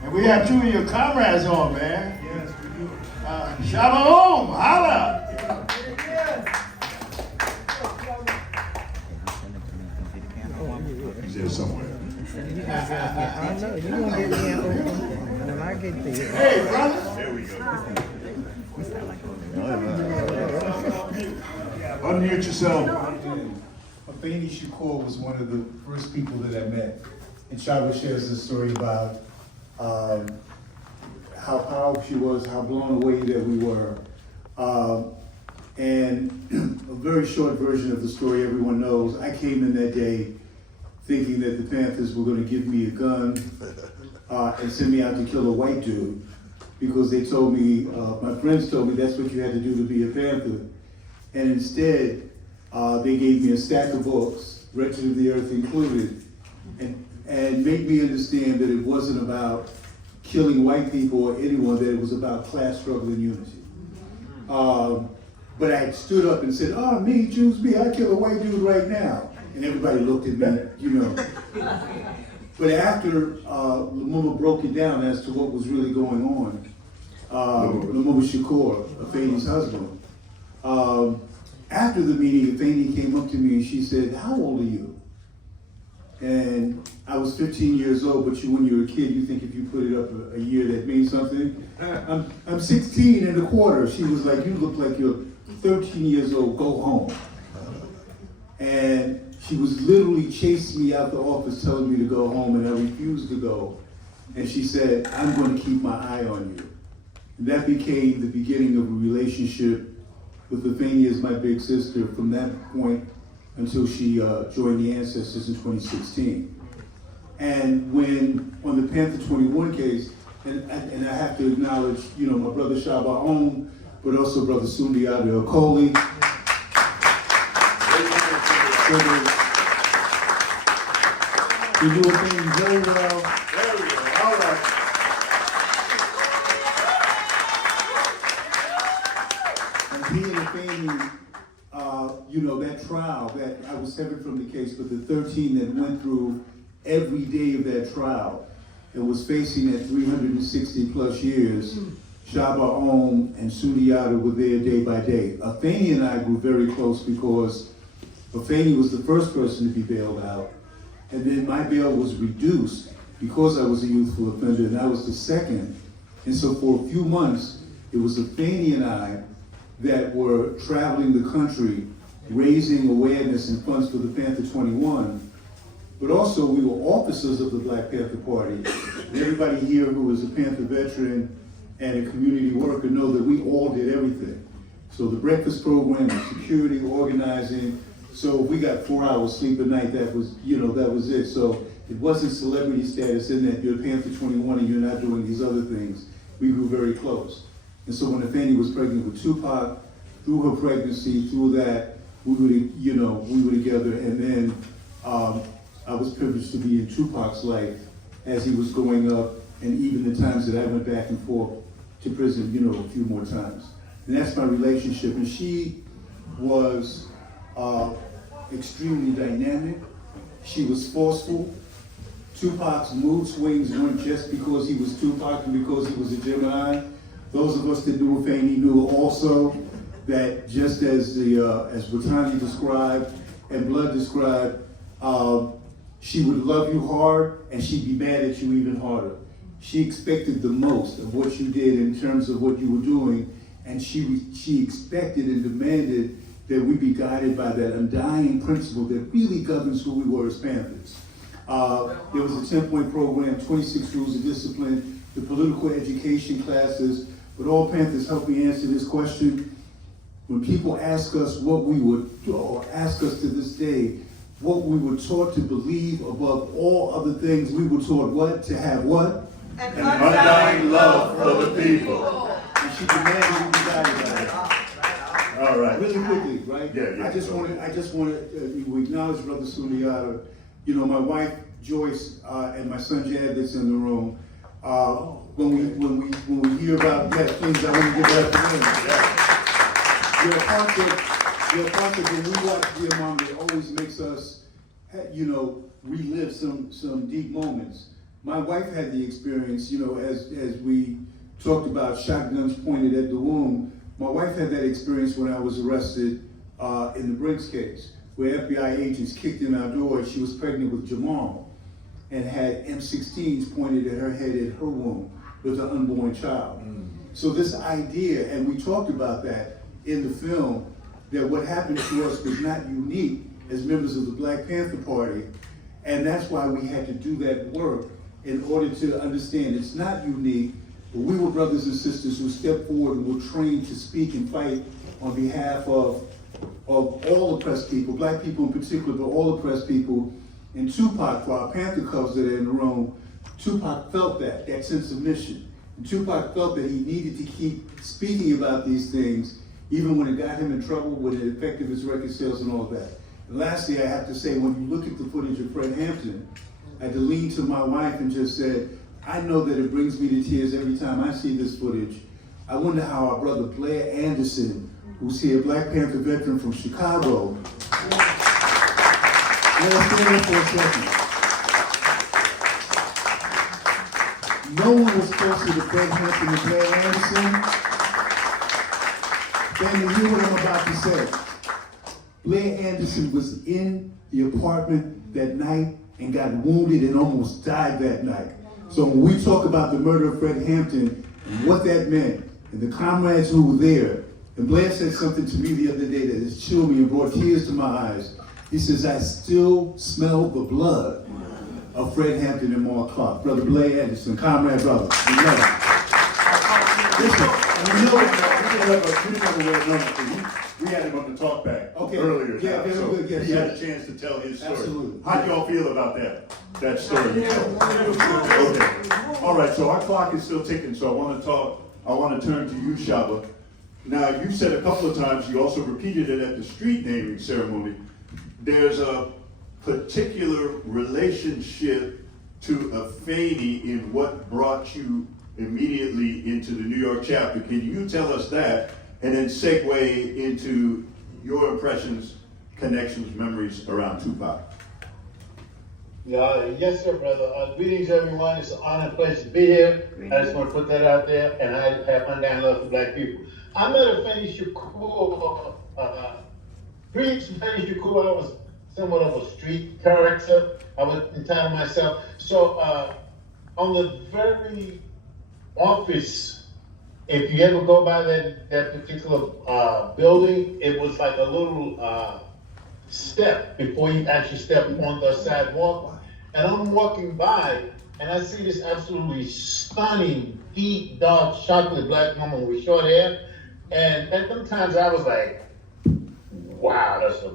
And we have two of your comrades on, man. Yes, we do. Shalom, holla. He's here somewhere. I know, you're going to get me an open when I get there. Hey, brother. There we go. Unmute yourself. Afeni Shakur was one of the first people that I met. And Shaba shares a story about how powerful she was, how blown away that we were. And a very short version of the story everyone knows. I came in that day thinking that the Panthers were going to give me a gun and send me out to kill a white dude, because they told me, my friends told me that's what you had to do to be a Panther. And instead, they gave me a stack of books, Wretched of the Earth included, and made me understand that it wasn't about killing white people or anyone, that it was about class struggle and unity. But I had stood up and said, oh, me, choose me, I'd kill a white dude right now. And everybody looked at me, you know. But after Lumumba broke it down as to what was really going on, Lumumba Shakur, Afeni's husband, after the meeting, Afeni came up to me and she said, how old are you? And I was 15 years old, but when you're a kid, you think if you put it up a year, that means something. I'm 16 and a quarter. She was like, you look like you're 13 years old, go home. And she was literally chasing me out the office, telling me to go home, and I refused to go. And she said, I'm going to keep my eye on you. And that became the beginning of a relationship with Afeni as my big sister from that point until she joined the Ancestors in 2016. And when, on the Panther 21 case, and I have to acknowledge, you know, my brother Shaba, but also brother Sundiata Okoli. They do things very well. There we go. All right. And he and Afeni, you know, that trial, that I was severed from the case, but the 13 that went through every day of that trial and was facing that 360 plus years, Shaba and Sundiata were there day by day. Afeni and I grew very close because Afeni was the first person to be bailed out, and then my bail was reduced because I was a youthful offender, and I was the second. And so for a few months, it was Afeni and I that were traveling the country, raising awareness and funds for the Panther 21, but also we were officers of the Black Panther Party. And everybody here who is a Panther veteran and a community worker know that we all did everything. So the breakfast program, the security, organizing. So if we got 4 hours sleep a night, that was, you know, that was it. So it wasn't celebrity status in that you're Panther 21 and you're not doing these other things. We grew very close. And so when Afeni was pregnant with Tupac, through her pregnancy, through that, we were together. And then I was privileged to be in Tupac's life as he was growing up, and even the times that I went back and forth to prison, you know, a few more times. And that's my relationship. And she was extremely dynamic. She was forceful. Tupac's mood swings weren't just because he was Tupac and because he was a Gemini. Those of us that knew Afeni knew also that just as Watani described and Blood described, she would love you hard and she'd be mad at you even harder. She expected the most of what you did in terms of what you were doing, and she expected and demanded that we be guided by that undying principle that really governs who we were as Panthers. There was a 10-point program, 26 rules of discipline, the political education classes, but all Panthers helped me answer this question. When people ask us what we would, or ask us to this day, what we were taught to believe above all other things, we were taught what? To have what? An undying love for the people. And she demanded we be guided by that. All right. Really quickly, right? Yeah. I just want to acknowledge Brother Sundiata. You know, my wife Joyce and my son Jad that's in the room. When we hear about things, I want to give that to them. Your concept when we watch Dear Mama, it always makes us, relive some deep moments. My wife had the experience, as we talked about shotguns pointed at the womb. My wife had that experience when I was arrested in the Brinks case, where FBI agents kicked in our door. She was pregnant with Jamal and had M16s pointed at her head and her womb with an unborn child. So this idea, and we talked about that in the film, that what happened to us was not unique as members of the Black Panther Party, and that's why we had to do that work in order to understand it's not unique, but we were brothers and sisters who stepped forward and were trained to speak and fight on behalf of all oppressed people, Black people in particular, but all oppressed people. And Tupac, for our Panther cubs that are in the room, Tupac felt that sense of mission. And Tupac felt that he needed to keep speaking about these things, even when it got him in trouble, when it affected his record sales and all of that. And lastly, I have to say, when you look at the footage of Fred Hampton, I had to lean to my wife and just said, I know that it brings me to tears every time I see this footage. I wonder how our brother Blair Anderson, who's here, Black Panther veteran from Chicago. Let us stay there for a second. No one was closer to Fred Hampton than Blair Anderson. Family, hear what I'm about to say. Blair Anderson was in the apartment that night and got wounded and almost died that night. So when we talk about the murder of Fred Hampton and what that meant, and the comrades who were there, and Blair said something to me the other day that has chilled me and brought tears to my eyes. He says, I still smell the blood of Fred Hampton and Mark Clark. Brother Blair Anderson, comrade brother, we love him. Listen, We had him on the talk back earlier. Yeah, very good. Yes, he had a chance to tell his story. Absolutely. How do y'all feel about that story you told? Okay. All right, so our clock is still ticking, so I want to turn to you, Shaba. Now, you said a couple of times, you also repeated it at the street naming ceremony, there's a particular relationship to Afeni in what brought you immediately into the New York chapter. Can you tell us that, and then segue into your impressions, connections, memories around Tupac? Yes, sir, brother. Greetings, everyone. It's an honor and pleasure to be here. I just want to put that out there, and I have undying love for Black people. I met Afeni Shakur. Previous to Afeni Shakur, I was somewhat of a street character. I would entitle myself. So, on the very office, if you ever go by that particular building, it was like a little step before you actually step on the sidewalk. And I'm walking by, and I see this absolutely stunning, deep, dark, chocolate black woman with short hair. And at them times, I was like, wow, that's a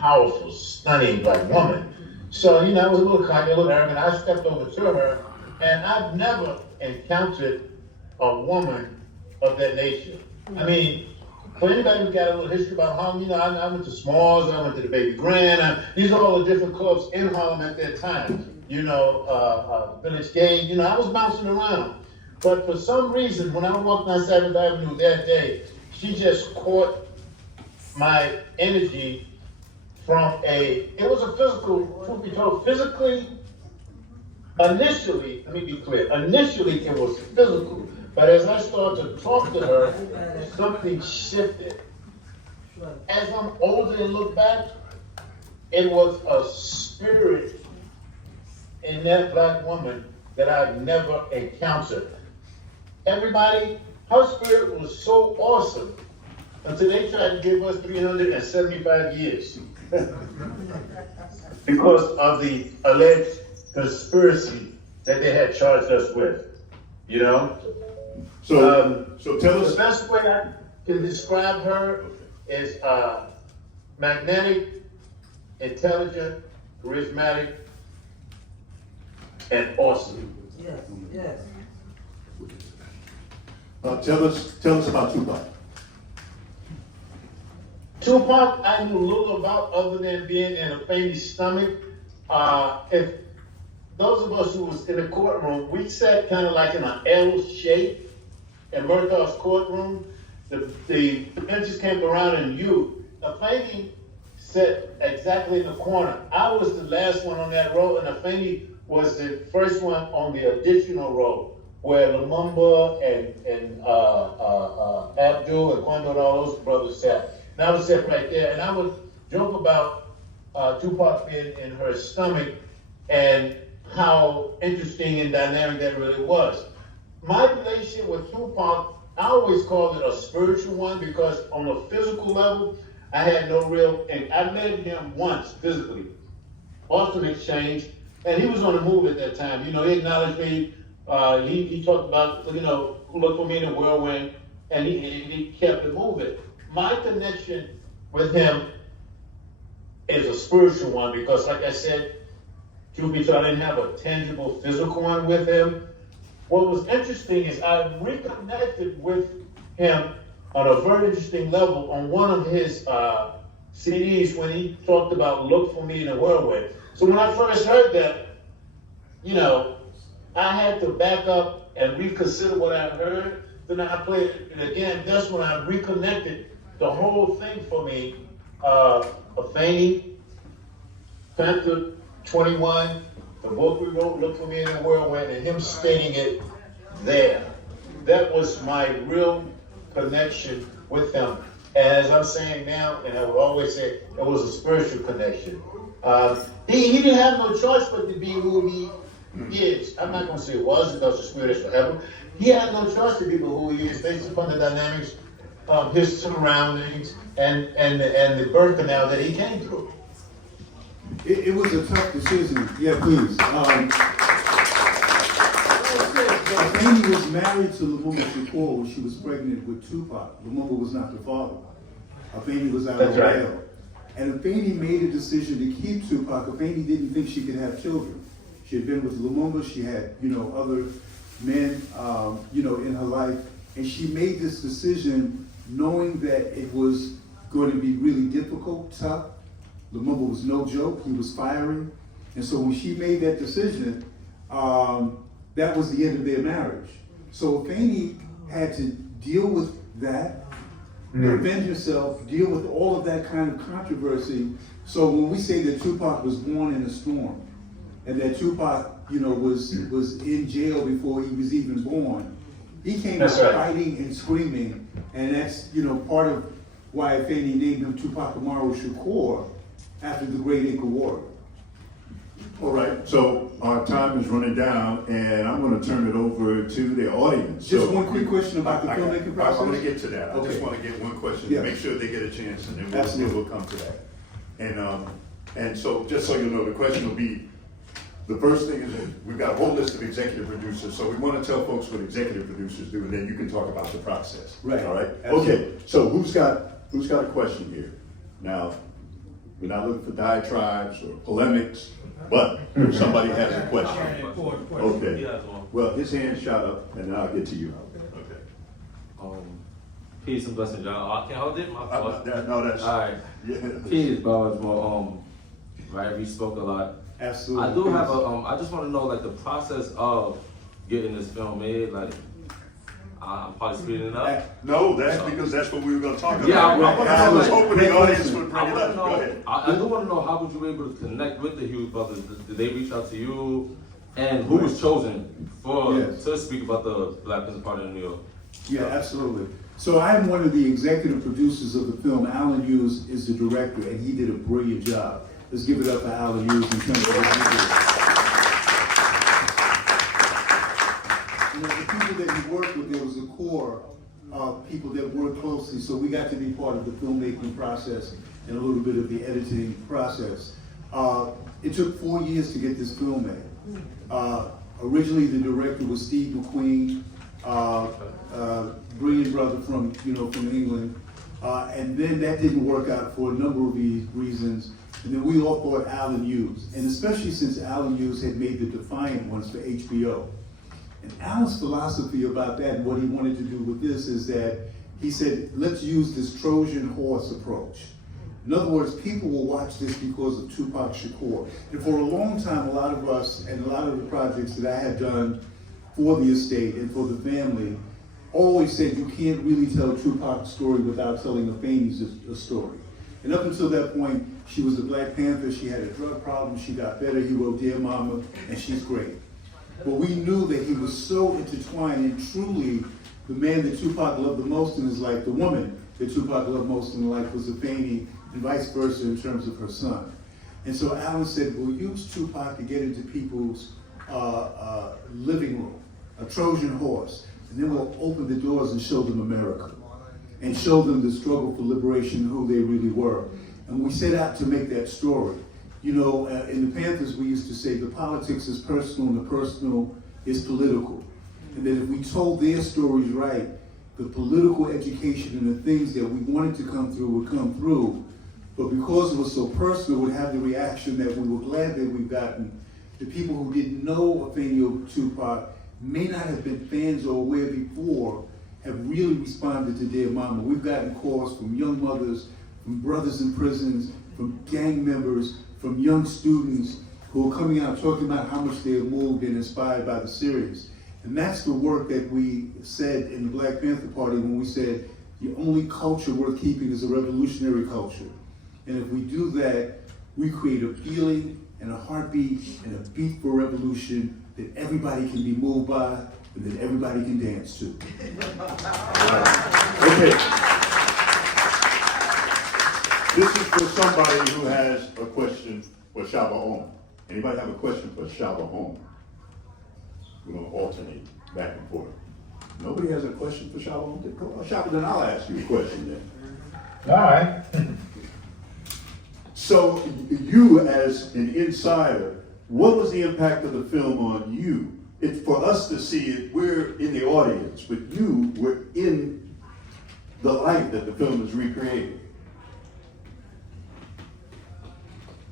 powerful, stunning black woman. So, I was a little cocky, a little arrogant. I stepped over to her, and I've never encountered a woman of that nature. I mean, for anybody who got a little history about Harlem, I went to Smalls, I went to the Baby Grand. These are all the different clubs in Harlem at that time. Village Gate, I was bouncing around. But for some reason, when I walked down 7th Avenue that day, she just caught my energy from it was a physical, truth be told, physically, initially, let me be clear, initially it was physical. But as I started to talk to her, something shifted. As I'm older and look back, it was a spirit in that black woman that I've never encountered. Everybody, her spirit was so awesome. awesome. Until they tried to give us 375 years. Because of the alleged conspiracy that they had charged us with, you know? So tell The us. best way I can describe her is magnetic, intelligent, charismatic, and awesome. Yes, yes. Tell us about Tupac. Tupac, I knew little about other than being in Afeni's stomach. If those of us who was in the courtroom, we sat kind of like in an L shape in Murtaugh's courtroom. The benches came around and Afeni sat exactly in the corner. I was the last one on that row, and Afeni was the first one on the additional row, where Lumumba and Abdul and Kwando and all those brothers sat. And I was sitting right there, and I would joke about Tupac being in her stomach and how interesting and dynamic that really was. My relationship with Tupac, I always called it a spiritual one because on a physical level, I had no real, and I met him once physically, Boston Exchange, and he was on the move at that time. You know, he acknowledged me. He talked about, you know, look for me in a whirlwind, and he kept it moving. My connection with him is a spiritual one because, like I said, truth be told, I didn't have a tangible physical one with him. What was interesting is I reconnected with him on a very interesting level on one of his CDs when he talked about look for me in a whirlwind. So when I first heard that, you know, I had to back up and reconsider what I heard. Then I played it again. That's when I reconnected the whole thing for me. Afeni, Panther 21, the book we wrote, Look for Me in the Whirlwind, and him stating it there. That was my real connection with him. And as I'm saying now, and I will always say, it was a spiritual connection. He didn't have no choice but to be who he is. I'm not going to say it was because the spirit is forever. He had no choice to be who he is based upon the dynamics of his surroundings and the birth canal that he came through. It was a tough decision. Yeah, please. Afeni was married to Lumumba Shakur when she was pregnant with Tupac. Lumumba was not the father. Afeni was out of jail. And Afeni made a decision to keep Tupac. Afeni didn't think she could have children. She had been with Lumumba. She had, you know, other men, you know, in her life. And she made this decision knowing that it was going to be really difficult, tough. Lumumba was no joke. He was fiery. And so when she made that decision, that was the end of their marriage. So Afeni had to deal with that, defend herself, deal with all of that kind of controversy. So when we say that Tupac was born in a storm, and that Tupac, you know, was in jail before he was even born, he came out fighting and screaming, and that's, you know, part of why Afeni named him Tupac Shakur after the great Inca warrior. All right, so our time is running down, and I'm going to turn it over to the audience. Just one quick question about the filmmaking process. I'm going to get to that. Okay. I just want to get one question. Yes. Make sure they get a chance, and then Absolutely. we'll come to that. And so, just so you know, the question will be, the first thing is we've got a whole list of executive producers, so we want to tell folks what executive producers do, and then you can talk about the process. Right. All right. Absolutely. Okay. So who's got a question here? Now, we're not looking for diatribes or polemics, but if somebody has a question. Okay. Well, his hand shot up, and then I'll get to you. Okay. Peace and blessings, y'all. Can I hold it? My fault. No, that's All right. Yeah. Peace, brothers. Well, right, we spoke a lot. Absolutely. I do have a, I just want to know, like, the process of getting this film made, like, I'm probably speeding it up. No, that's because that's what we were going to talk about. Yeah, I wanna I know, was like, hoping the audience would bring I it want to up. Go ahead. know, I do want to know, how would you be able to connect with the Hughes brothers? Did they reach out to you? And who was chosen to speak about the Black Panther Party in New York? Yeah, absolutely. So I'm one of the executive producers of the film. Allen Hughes is the director, and he did a brilliant job. Let's give it up for Allen Hughes in terms of what he did. You know, the people that he worked with, there was a core people that work closely, so we got to be part of the filmmaking process and a little bit of the editing process. It took 4 years to get this film made. Originally, the director was Steve McQueen, brilliant brother from England, and then that didn't work out for a number of these reasons. And then we all thought Allen Hughes, and especially since Allen Hughes had made the Defiant Ones for HBO. And Allen's philosophy about that and what he wanted to do with this is that he said, let's use this Trojan horse approach. In other words, people will watch this because of Tupac Shakur. And for a long time, a lot of us and a lot of the projects that I had done for the estate and for the family always said you can't really tell Tupac's story without telling Afeni's story. And up until that point, she was a Black Panther, she had a drug problem, she got better, he wrote Dear Mama, and she's great. But we knew that he was so intertwined, and truly, the man that Tupac loved the most in his life, the woman that Tupac loved most in life was Afeni, and vice versa in terms of her son. And so Allen said, we'll use Tupac to get into people's living room, a Trojan horse, and then we'll open the doors and show them America, and show them the struggle for liberation, who they really were. And we set out to make that story. You know, in the Panthers, we used to say the politics is personal and the personal is political. And that if we told their stories right, the political education and the things that we wanted to come through would come through. But because it was so personal, would have the reaction that we were glad that we've gotten. The people who didn't know Afeni or Tupac may not have been fans or aware before have really responded to Dear Mama. We've gotten calls from young mothers, from brothers in prisons, from gang members, from young students who are coming out talking about how much they are moved and inspired by the series. And that's the work that we said in the Black Panther Party when we said the only culture worth keeping is a revolutionary culture. And if we do that, we create a feeling and a heartbeat and a beat for revolution that everybody can be moved by and that everybody can dance to. Okay. This is for somebody who has a question for Shaba Om. Anybody have a question for Shaba Om? We're going to alternate back and forth. Nobody has a question for Shaba Om? Come on, Shaba, then I'll ask you a question then. All right. So you, as an insider, what was the impact of the film on you? It's for us to see it, we're in the audience, but you were in the life that the film is recreating.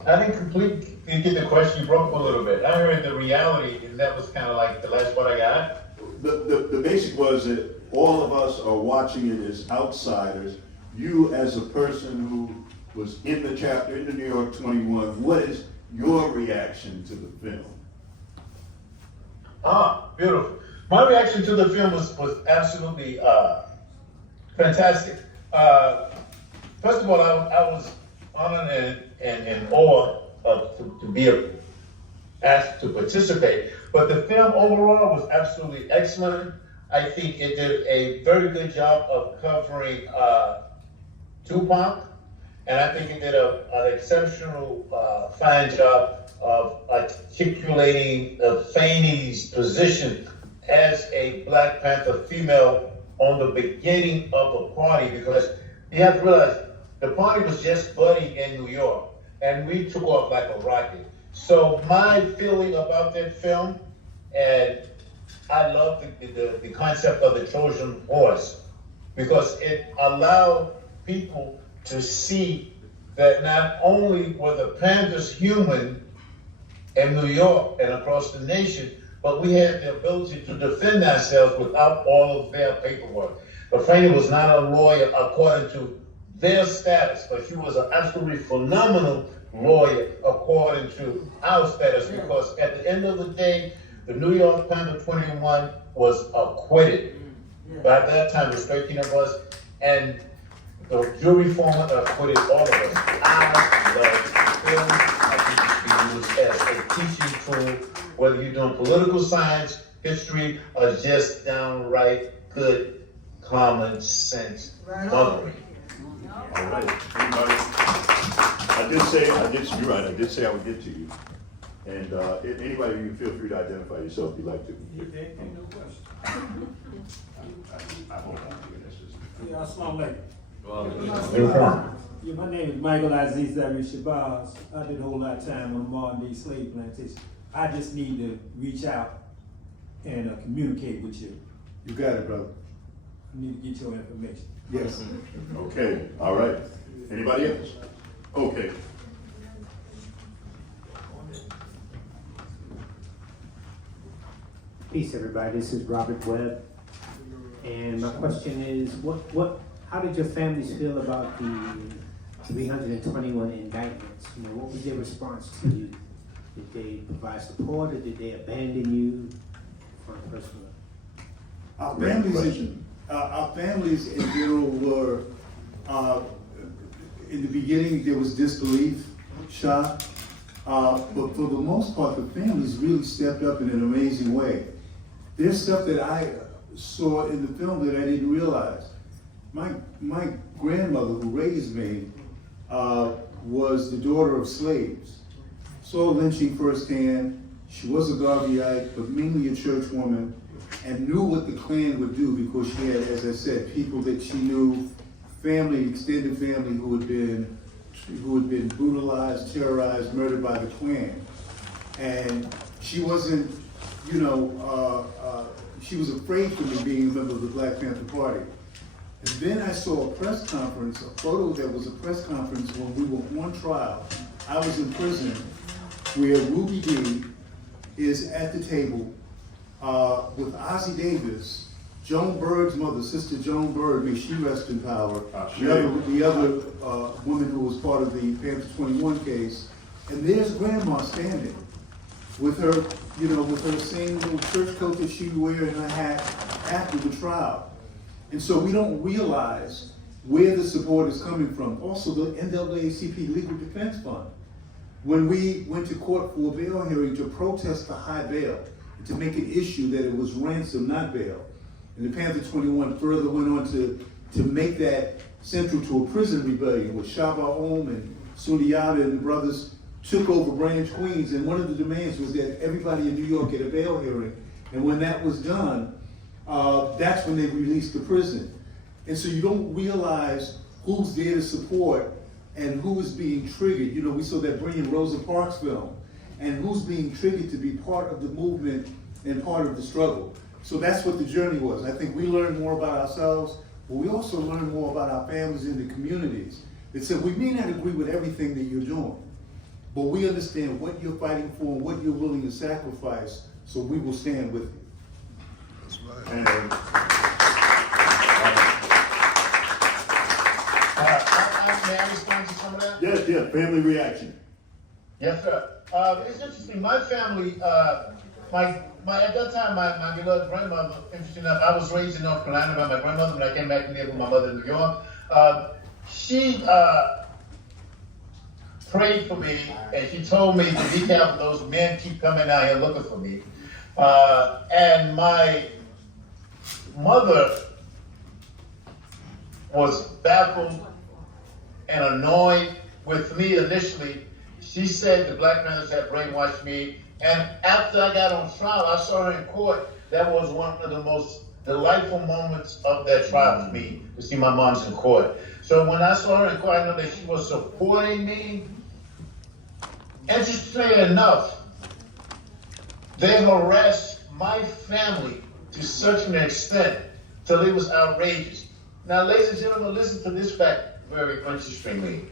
I didn't completely get the question. You broke up a little bit. I heard the reality, and that was kind of like the last one I got. The basic was that all of us are watching it as outsiders. You, as a person who was in the chapter, in the New York 21, what is your reaction to the film? Ah, beautiful. My reaction to the film was absolutely fantastic. First of all, I was honored and in awe of to be asked to participate. But the film overall was absolutely excellent. I think it did a very good job of covering Tupac, and I think it did an exceptional, fine job of articulating Afeni's position as a Black Panther female on the beginning of the party, because you have to realize the party was just budding in New York, and we took off like a rocket. So my feeling about that film, and I love the concept of the Trojan horse, because it allowed people to see that not only were the Panthers human in New York and across the nation, but we had the ability to defend ourselves without all of their paperwork. Afeni was not a lawyer according to their status, but she was an absolutely phenomenal lawyer according to our status, because at the end of the day, the New York Panther 21 was acquitted. By that time, there's 13 of us, and the jury foreman acquitted all of us. I love film. I think it can be used as a teaching tool, whether you're doing political science, history, or just downright good common sense mothering. All right, anybody? You're right, I did say I would get to you. And anybody, you feel free to identify yourself if you'd like to. You did, no question. I hold on to it. Yeah, assalamu Well, yeah, my name is Michael Aziz Shabazz. I did a whole lot of time on the modern day slave plantation. I just need to reach out and communicate with you. You got it, brother. I need to get your information. Yes. Okay, all right. Anybody else? Okay. Peace, everybody. This is Robert Webb, and my question is, how did your families feel about the 321 indictments? You know, what was their response to you? Did they provide support, or did they abandon you? For personal. Our families in general were, in the beginning, there was disbelief, shock, but for the most part, the families really stepped up in an amazing way. There's stuff that I saw in the film that I didn't realize. My grandmother, who raised me, was the daughter of slaves. Saw lynching firsthand. She was a Garveyite, but mainly a church woman, and knew what the Klan would do because she had, as I said, people that she knew, family, extended family who had been brutalized, terrorized, murdered by the Klan. And she wasn't, she was afraid for me being a member of the Black Panther Party. And then I saw a press conference, a photo that was a press conference when we were on trial. I was in prison, where Ruby Dee is at the table with Ossie Davis, Joan Bird's mother, Sister Joan Bird, may she rest in power, the other woman who was part of the Panthers 21 case, and there's Grandma standing with her, with her same little church coat that she would wear and her hat after the trial. And so we don't realize where the support is coming from. Also, the NAACP Legal Defense Fund. When we went to court for a bail hearing to protest the high bail, and to make an issue that it was ransom, not bail. And the Panther 21 further went on to make that central to a prison rebellion where Shaba Om and Sundiata and the brothers took over Branch, Queens, and one of the demands was that everybody in New York get a bail hearing. And when that was done, that's when they released the prison. And so you don't realize who's there to support and who is being triggered. We saw that brilliant Rosa Parks film, and who's being triggered to be part of the movement and part of the struggle. So that's what the journey was. I think we learned more about ourselves, but we also learned more about our families and the communities. It said we may not agree with everything that you're doing, but we understand what you're fighting for and what you're willing to sacrifice, so we will stand with you. That's right. May I respond to some of that? Yes, family reaction. Yes, sir. It's interesting. My family, at that time, my beloved grandmother, interesting enough, I was raised in North Carolina by my grandmother when I came back to live with my mother in New York. She prayed for me, and she told me to be careful, those men keep coming out here looking for me. And my mother was baffled and annoyed with me initially. She said the Black Panthers had brainwashed me, and after I got on trial, I saw her in court. That was one of the most delightful moments of that trial for me, to see my mom's in court. So when I saw her in court, I know that she was supporting me. Interestingly enough, they harassed my family to such an extent till it was outrageous. Now, ladies and gentlemen, listen to this fact very interestingly.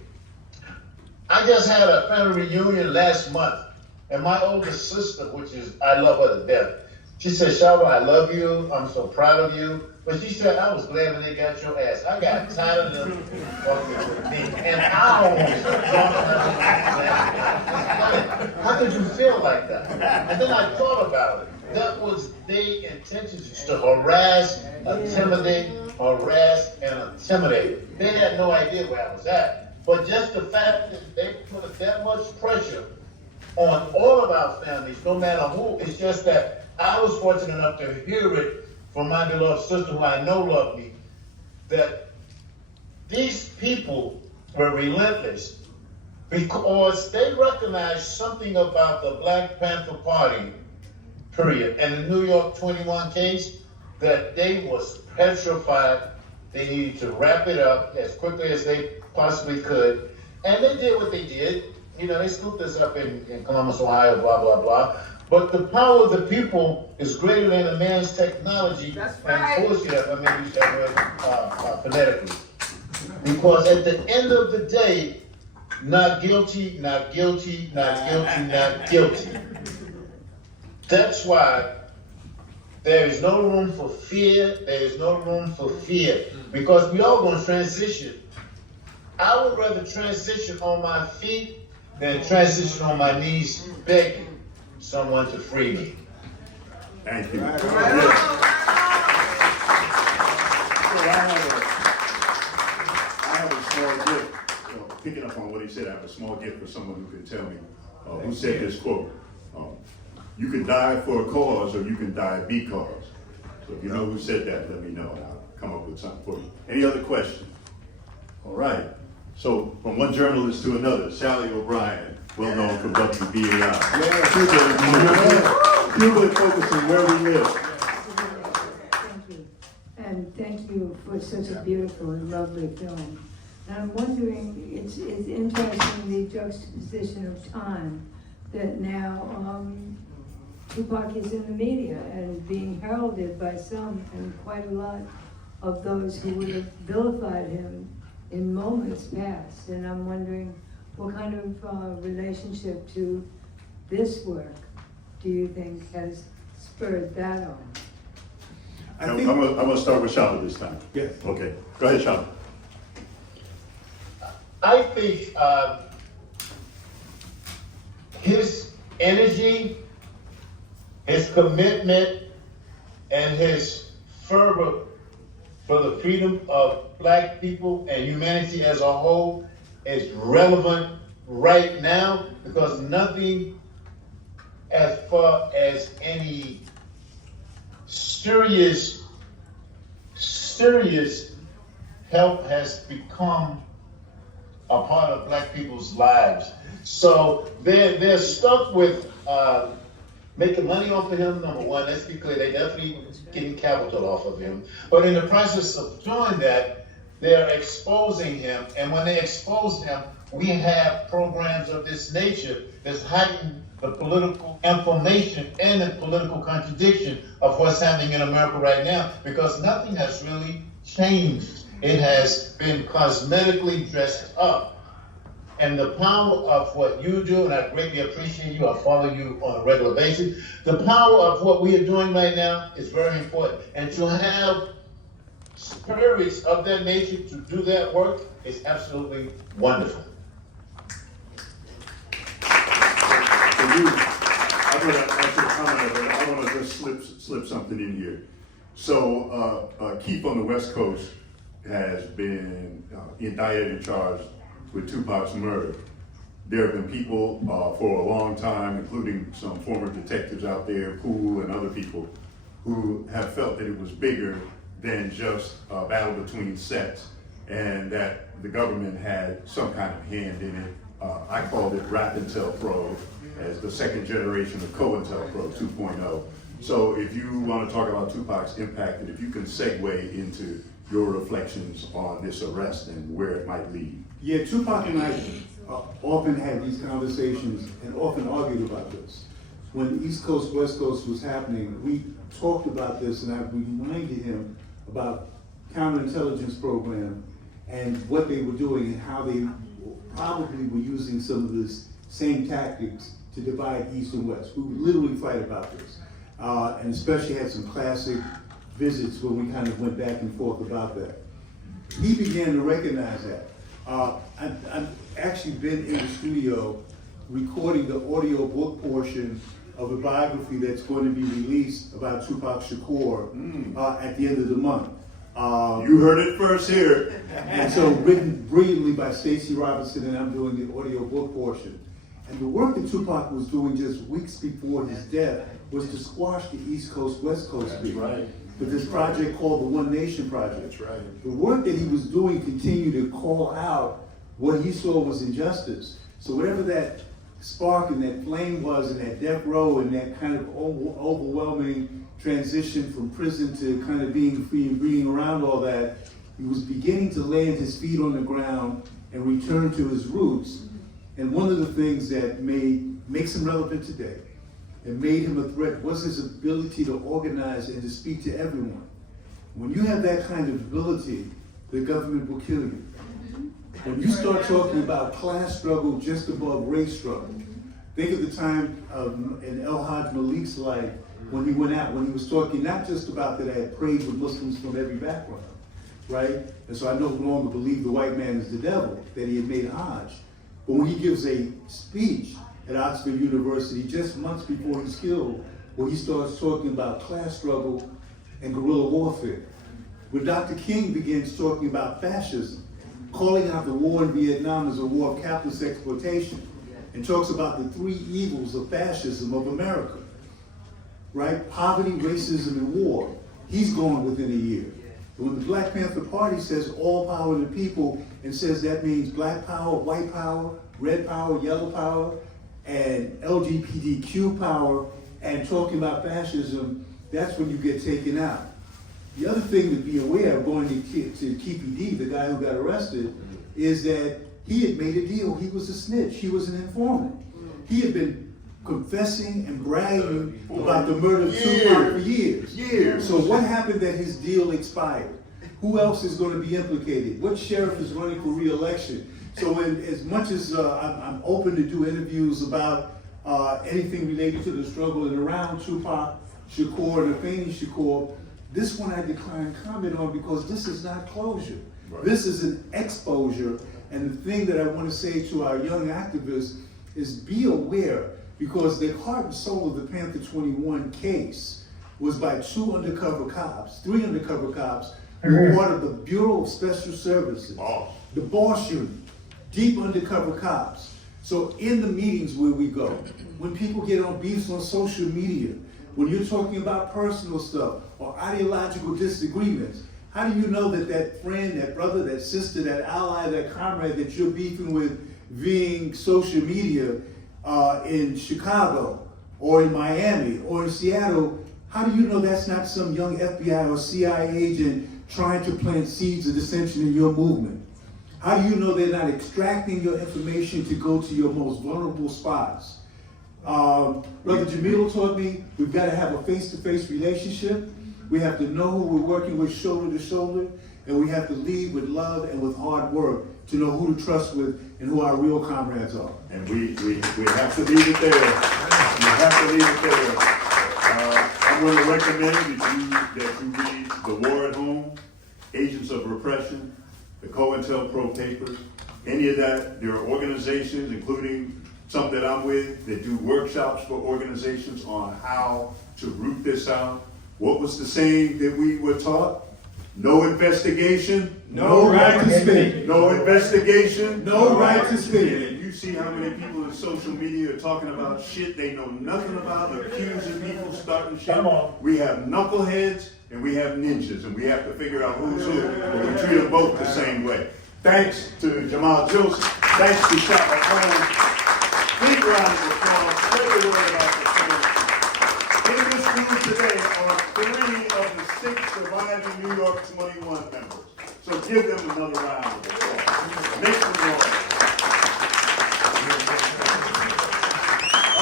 I just had a family reunion last month, and my oldest sister, I love her to death, she said, Shaba, I love you, I'm so proud of you. But she said, I was glad when they got your ass. I got tired of them fucking with me, and I almost how could you feel like that? And then I thought about it. That was their intentions, to harass, intimidate, and intimidate. They had no idea where I was at. But just the fact that they put that much pressure on all of our families, no matter who, it's just that I was fortunate enough to hear it from my beloved sister, who I know loved me, that these people were relentless because they recognized something about the Black Panther Party, period, and the New York 21 case, that they was petrified They needed to wrap it up as quickly as they possibly could. And they did what they did. You know, they scooped us up in Columbus, Ohio, blah, blah, blah. But the power of the people is greater than a man's technology. That's right. And bullshit, if I may use that word phonetically. Because at the end of the day, not guilty, not guilty, not guilty, not guilty. That's why there is no room for fear. There is no room for fear. Because we all going to transition. I would rather transition on my feet than transition on my knees begging someone to free me. Thank you. Right. So I have a small gift. Picking up on what he said, I have a small gift for someone who can tell me who said this quote. You can die for a cause or you can die because. So if you know who said that, let me know and I'll come up with something for you. Any other questions? All right. So from one journalist to another, Sally O'Brien, well known from WBAI. Cuba focusing where we live. Thank you. And thank you for such a beautiful and lovely film. And I'm wondering, it's interesting the juxtaposition of time that now Tupac is in the media and being heralded by some and quite a lot of those who would have vilified him in moments past. And I'm wondering what kind of relationship to this work do you think has spurred that on? I'm gonna start with Shaba this time. Yes. Okay, go ahead, Shaba. I think his energy, his commitment, and his fervor for the freedom of Black people and humanity as a whole is relevant right now, because nothing as far as any serious help has become a part of Black people's lives. So they're stuck with making money off of him, number one. Let's be clear, they definitely getting capital off of him. But in the process of doing that, they're exposing him. And when they expose him, we have programs of this nature that's heightened the political information and the political contradiction of what's happening in America right now, because nothing has really changed. It has been cosmetically dressed up. And the power of what you do, and I greatly appreciate you, I follow you on a regular basis, the power of what we are doing right now is very important. And to have spirits of that nature to do that work is absolutely wonderful. I want to just slip something in here. So Keith on the West Coast has been indicted and charged with Tupac's murder. There have been people for a long time, including some former detectives out there, Poole and other people, who have felt that it was bigger than just a battle between sets and that the government had some kind of hand in it. I called it Rap Intel Pro as the second generation of COINTELPRO 2.0. So if you want to talk about Tupac's impact, and if you can segue into your reflections on this arrest and where it might lead. Yeah, Tupac and I often had these conversations and often argued about this. When the East Coast, West Coast was happening, we talked about this, and I reminded him about counterintelligence program and what they were doing and how they probably were using some of the same tactics to divide East and West. We would literally fight about this. And especially had some classic visits where we kind of went back and forth about that. He began to recognize that. I've actually been in the studio recording the audio book portion of a biography that's going to be released about Tupac Shakur at the end of the month. You heard it first here. And so written brilliantly by Stacey Robinson, and I'm doing the audio book portion. And the work that Tupac was doing just weeks before his death was to squash the East Coast, West Coast beef. Right. With this project called the One Nation Project. That's right. The work that he was doing continued to call out what he saw was injustice. So whatever that spark and that flame was, and that death row, and that kind of overwhelming transition from prison to kind of being free and being around all that, He was beginning to land his feet on the ground and return to his roots. And one of the things that makes him relevant today and made him a threat was his ability to organize and to speak to everyone. When you have that kind of ability, the government will kill you. When you start talking about class struggle just above race struggle, think of the time in El Hajj Malik's life when he went out, when he was talking not just about that I had prayed with Muslims from every background, right? And so I no longer believe the white man is the devil, that he had made Hajj. But when he gives a speech at Oxford University just months before he's killed, where he starts talking about class struggle and guerrilla warfare. When Dr. King begins talking about fascism, calling out the war in Vietnam as a war of capitalist exploitation, and talks about the three evils of fascism of America, right? Poverty, racism, and war. He's gone within a year. And when the Black Panther Party says all power to the people, and says that means black power, white power, red power, yellow power, and LGBTQ power, and talking about fascism, that's when you get taken out. The other thing to be aware of going to KPD, the guy who got arrested, is that he had made a deal. He was a snitch. He was an informant. He had been confessing and bragging about the murder of Tupac for years. So what happened that his deal expired? Who else is going to be implicated? What sheriff is running for re-election? So as much as I'm open to do interviews about anything related to the struggle and around Tupac Shakur and Afeni Shakur, this one I decline comment on because this is not closure. Right. This is an exposure. And the thing that I want to say to our young activists is be aware, because the heart and soul of the Panther 21 case was by three undercover cops, who were part of the Bureau of Special Services, the Boss Unit, deep undercover cops. So in the meetings where we go, when people get on beefs on social media, when you're talking about personal stuff or ideological disagreements, how do you know that that friend, that brother, that sister, that ally, that comrade that you're beefing with via social media in Chicago or in Miami or in Seattle, how do you know that's not some young FBI or CIA agent trying to plant seeds of dissension in your movement? How do you know they're not extracting your information to go to your most vulnerable spots? Brother Jamil taught me we've got to have a face-to-face relationship. We have to know who we're working with shoulder to shoulder, and we have to lead with love and with hard work to know who to trust with and who our real comrades are. And we have to leave it there. We have to leave it there. I'm going to recommend that you read The War at Home, Agents of Repression, the COINTELPRO papers, any of that. There are organizations, including some that I'm with, that do workshops for organizations on how to root this out. What was the saying that we were taught? No investigation, no right to speak. No investigation, no right to speak. And you see how many people in social media are talking about shit they know nothing about, accusing people, starting shit. We have knuckleheads and we have ninjas, and we have to figure out who's who, and we treat them both the same way. Thanks to Jamal Joseph. Thanks to Shaka. Big round of applause. Spread the word about the film. In this room today are 3 of the 6 surviving New York 21 members. So give them another round of applause. Make some noise.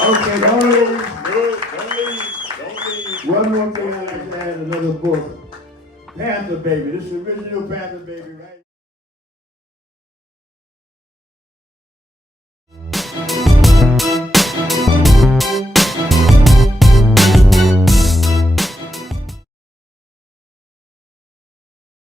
Okay, don't leave. Don't leave. One more thing I'd like to add, another book. Panther Baby. This is the original Panther Baby.